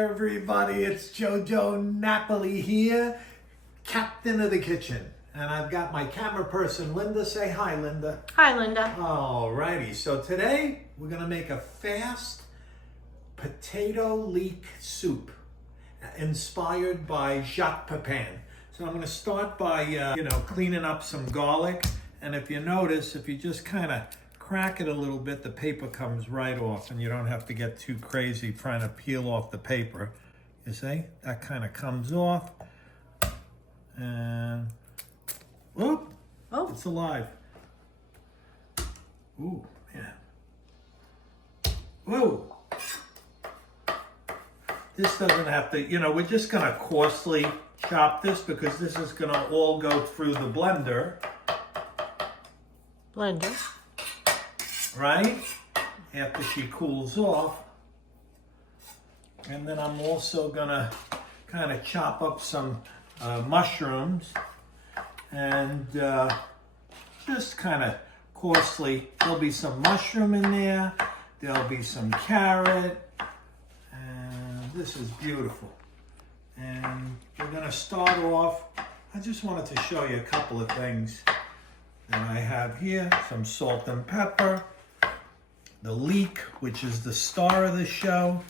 everybody, it's JoJo Napoli here, captain of the kitchen. And I've got my camera person, Linda. Say hi, Linda. Hi, Linda. Alrighty, so today we're gonna make a fast potato leek soup inspired by Jacques Pepin. So I'm gonna start by, cleaning up some garlic. And if you notice, if you just kind of crack it a little bit, the paper comes right off and you don't have to get too crazy trying to peel off the paper. You see, that kind of comes off. And, whoop, oh, it's alive. Ooh, yeah. Whoa. This doesn't have to, we're just gonna coarsely chop this because this is gonna all go through the blender. Right? After she cools off. And then I'm also gonna kind of chop up some mushrooms and just kind of coarsely. There'll be some mushroom in there. There'll be some carrot. And this is beautiful. And we're gonna start off. I just wanted to show you a couple of things that I have here. Some salt and pepper. The Leek, which is the star of the show.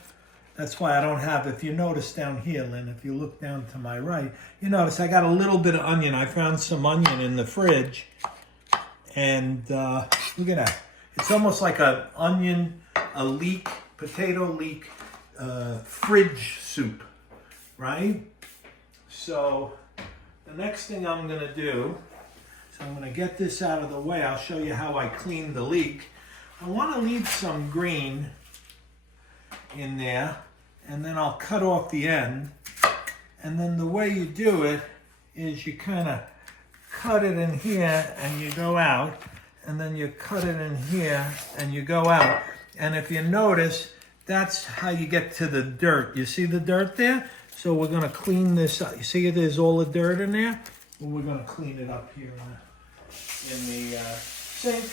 That's why I don't have, if you notice down here, Lynn, if you look down to my right, you notice I got a little bit of onion. I found some onion in the fridge. And look at that. It's almost like a leek, potato leek fridge soup, right? So the next thing I'm gonna do, so I'm gonna get this out of the way. I'll show you how I clean the leek. I want to leave some green in there, and then I'll cut off the end. And then the way you do it is you kind of cut it in here and you go out, and then you cut it in here and you go out. And if you notice, that's how you get to the dirt. You see the dirt there? So we're going to clean this up. You see there's all the dirt in there? Well, we're going to clean it up here in the sink.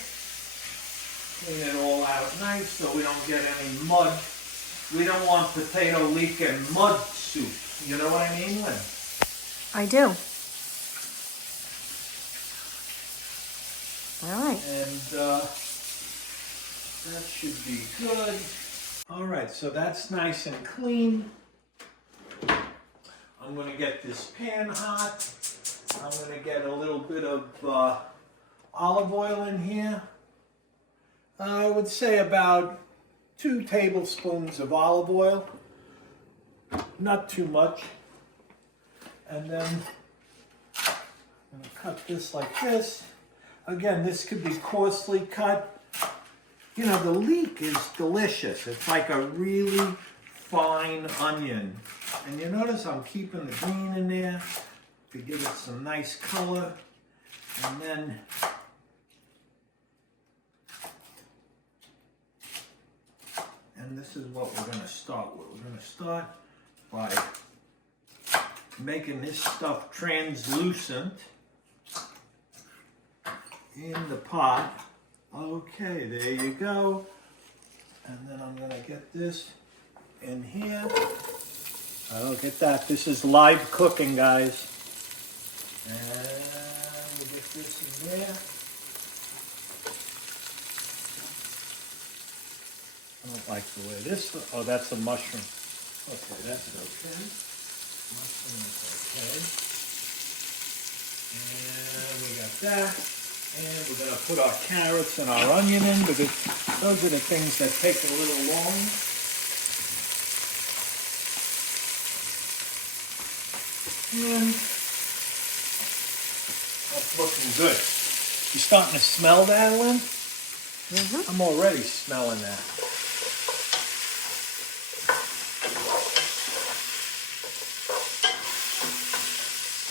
Clean it all out nice so we don't get any mud. We don't want potato leek and mud soup. You know what I mean, Lynn? I do. All right. And that should be good. All right, so that's nice and clean. I'm going to get this pan hot. I'm going to get a little bit of olive oil in here. I would say about 2 tablespoons of olive oil, not too much. And then I'm going to cut this like this. Again, this could be coarsely cut. You know, the leek is delicious. It's like a really fine onion. And you notice I'm keeping the green in there to give it some nice color. And then this is what we're going to start with. We're going to start by making this stuff translucent in the pot. Okay, there you go. And then I'm going to get this in here. Oh, get that. This is live cooking, guys. And we'll get this in there. I don't like the way this, oh, that's a mushroom. Okay, that's okay. Mushroom is okay. And we got that. And we're going to put our carrots and our onion in because those are the things that take a little long. And that's looking good. You starting to smell that, Lynn? Mm-hmm. I'm already smelling that.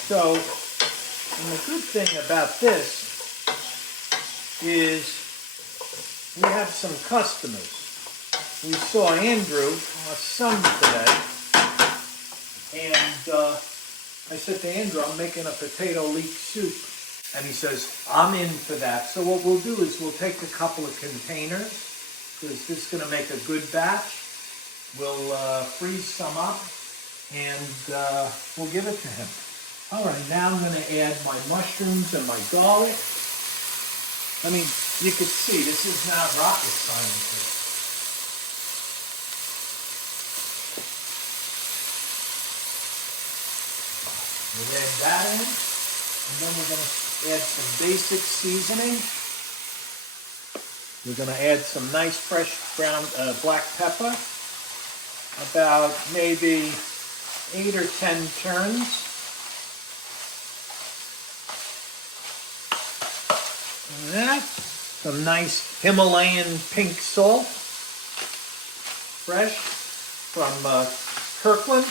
So, and the good thing about this is we have some customers. We saw Andrew, our son, today, and I said to Andrew, I'm making a potato leek soup. And he says, I'm in for that. So what we'll do is we'll take a couple of containers, because this is going to make a good batch. we'll freeze some up and we'll give it to him. All right, now I'm going to add my mushrooms and my garlic. I mean, you could see this is not rocket science here. We'll add that in, and then we're going to add some basic seasoning. We're going to add some nice fresh ground black pepper, about maybe 8 or 10 turns. And that's some nice Himalayan pink salt, fresh from Kirkland.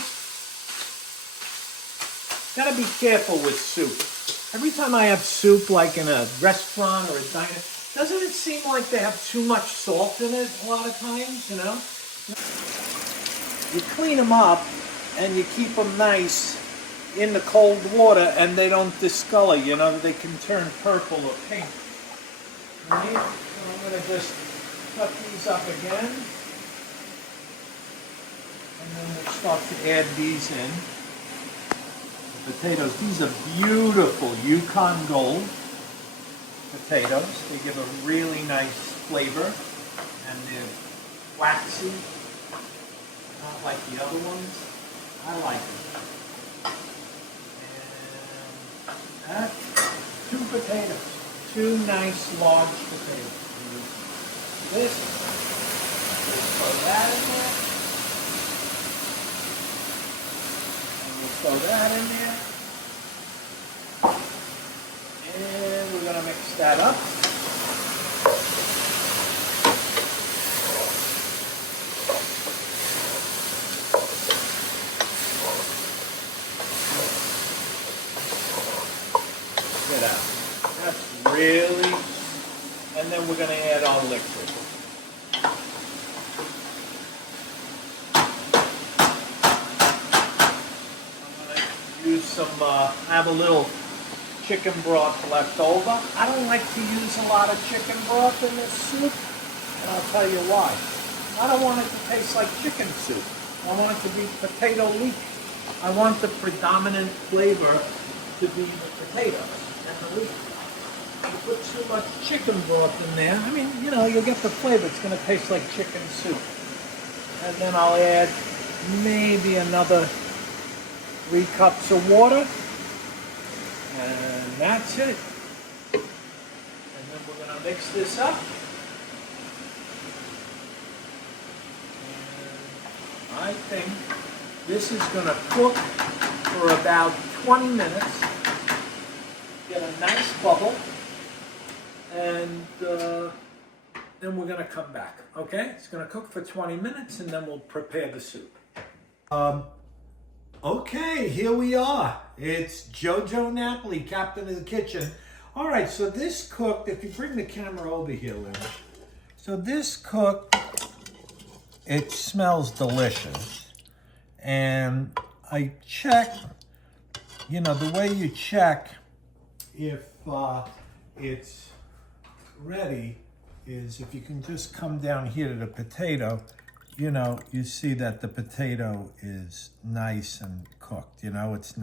Gotta be careful with soup. Every time I have soup, like in a restaurant or a diner, doesn't it seem like they have too much salt in it a lot of times, you know? You clean them up and you keep them nice in the cold water and they don't discolor, you know, they can turn purple or pink. Right? So I'm going to just cut these up again. And then we'll start to add these in. Potatoes. These are beautiful Yukon Gold potatoes. They give a really nice flavor, and they're waxy, not like the other ones. I like them. And that, 2 potatoes, 2 nice large potatoes. This, just throw that in there. Throw that in there. And we're going to mix that up. Get out. That's really, and then we're going to add our liquid. Use some, I have a little chicken broth left over. I don't like to use a lot of chicken broth in this soup, and I'll tell you why. I don't want it to taste like chicken soup. I want it to be potato leek. I want the predominant flavor to be the potatoes and the leek. If you put too much chicken broth in there, I mean, you know, you'll get the flavor. It's going to taste like chicken soup. And then I'll add maybe another 3 cups of water, and that's it. And then we're going to mix this up. And I think this is going to cook for about 20 minutes. Get a nice bubble, and then we're going to come back. Okay? It's going to cook for 20 minutes, and then we'll prepare the soup. Okay, here we are. It's JoJo Napoli, Captain of the Kitchen. All right, so this cooked, if you bring the camera over here, Lynn. So this cooked, it smells delicious. And I checked, you know, the way you check if it's ready is if you can just come down here to the potato. You know, you see that the potato is nice and cooked. You know, it's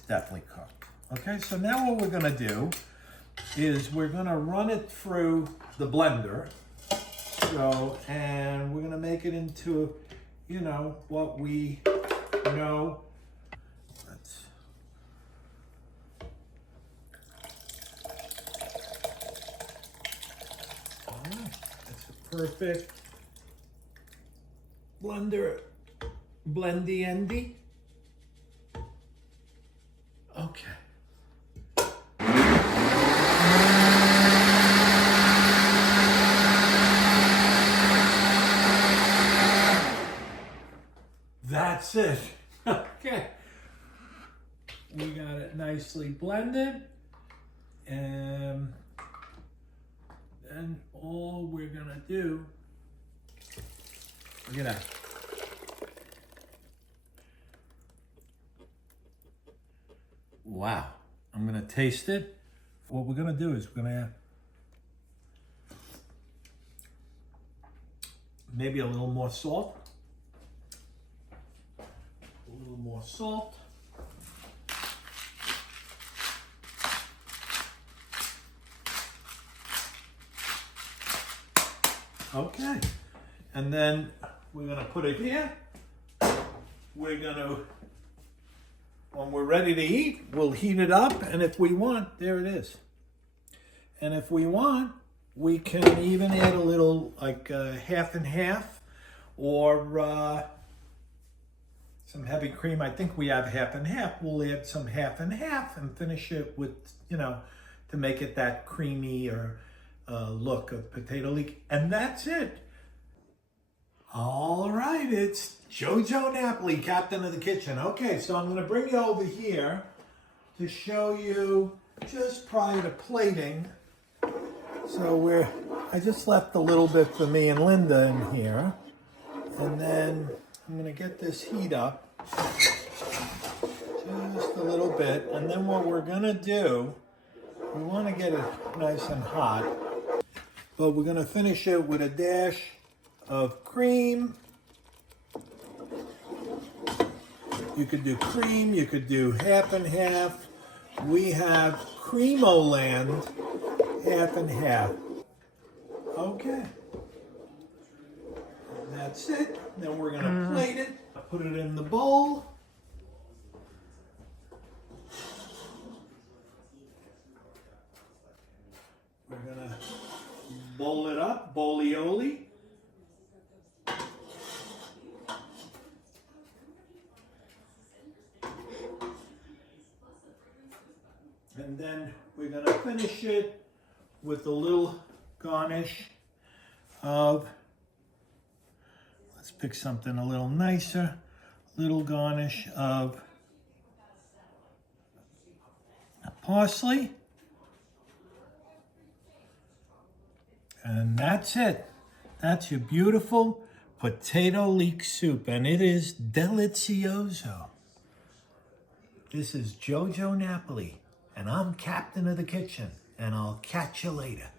definitely cooked. Okay, so now what we're gonna do is we're gonna run it through the blender. So, and we're gonna make it into, you know, what we know. Perfect blender, blendy endy. Okay. That's it. Okay. We got it nicely blended, and then all we're gonna do, look at that. Wow, I'm gonna taste it. What we're gonna do is we're gonna maybe a little more salt. A little more salt. Okay, and then we're gonna put it here. We're gonna, when we're ready to eat, we'll heat it up, and if we want, there it is. And if we want, we can even add a little, like half and half, or some heavy cream. I think we have half and half. We'll add some half and half and finish it with, you know, to make it that creamy or look of potato leek. And that's it. All right, it's JoJo Napoli, captain of the kitchen. Okay, so I'm going to bring you over here to show you just prior to plating. So I just left a little bit for me and Linda in here. And then I'm going to get this heat up just a little bit. And then what we're going to do, we want to get it nice and hot. But we're going to finish it with a dash of cream. You could do cream, you could do half and half. We have Creamo-land, half and half. Okay. And that's it. Then we're gonna plate it, put it in the bowl. We're gonna bowl it up, bowlioli. And then we're going to finish it with a little garnish of, let's pick something a little nicer, little garnish of parsley. And that's it. That's your beautiful potato leek soup, and it is delizioso. This is JoJo Napoli. And I'm captain of the kitchen, and I'll catch you later.